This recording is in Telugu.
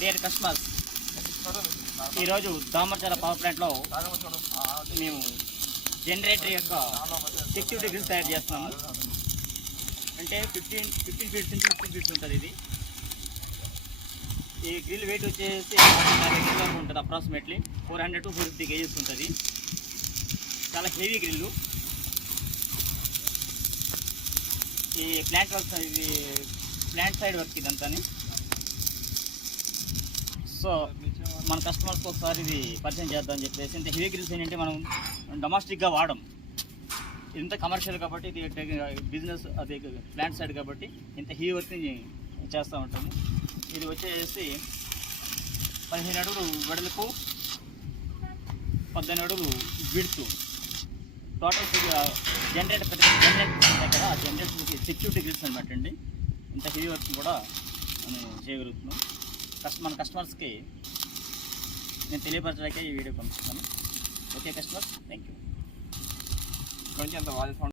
డియర్ కస్టమర్స్, ఈరోజు దామర్చల పవర్ ప్లాంట్లో మేము జనరేటర్ యొక్క సెక్యూరిటీ గ్రిల్స్ తయారు చేస్తున్నాము. అంటే 15 ఫీట్స్ నుంచి 15 ఫీట్స్ ఉంటుంది. ఈ గ్రిల్ వెయిట్ వచ్చేసి 40 కిలోలు ఉంటుంది. అప్రాక్సిమేట్లీ 400 to 450 kgs ఉంటుంది. చాలా హెవీ గ్రిల్లు. ఈ ప్లాంట్ వర్క్, ఇది ప్లాంట్ సైడ్ వర్క్ ఇదంతా. సో మన కస్టమర్స్కి ఒకసారి ఇది పరిచయం చేద్దామని చెప్పేసి. ఇంత హెవీ గ్రిల్స్ ఏంటంటే మనం డొమెస్టిక్గా వాడడం, ఇంత కమర్షియల్ కాబట్టి, ఇది బిజినెస్ అది ప్లాంట్ సైడ్ కాబట్టి ఇంత హెవీ వర్క్ని చేస్తూ ఉంటాము. ఇది వచ్చేసి 15 అడుగులు వెడల్పు, 18 అడుగులు విడ్త్. టోటల్ జనరేటర్ ఉంటాయి కదా, ఆ జనరేటర్కి సెక్యూరిటీ గ్రిల్స్ అనమాట అండి. ఇంత హెవీ వర్క్ కూడా మనం చేయగలుగుతున్నాం. మన కస్టమర్స్కి నేను తెలియపరచడానికి ఈ వీడియో పంపిస్తున్నాను. Okay customers, thank you. కొంచెం అంత వాయిస్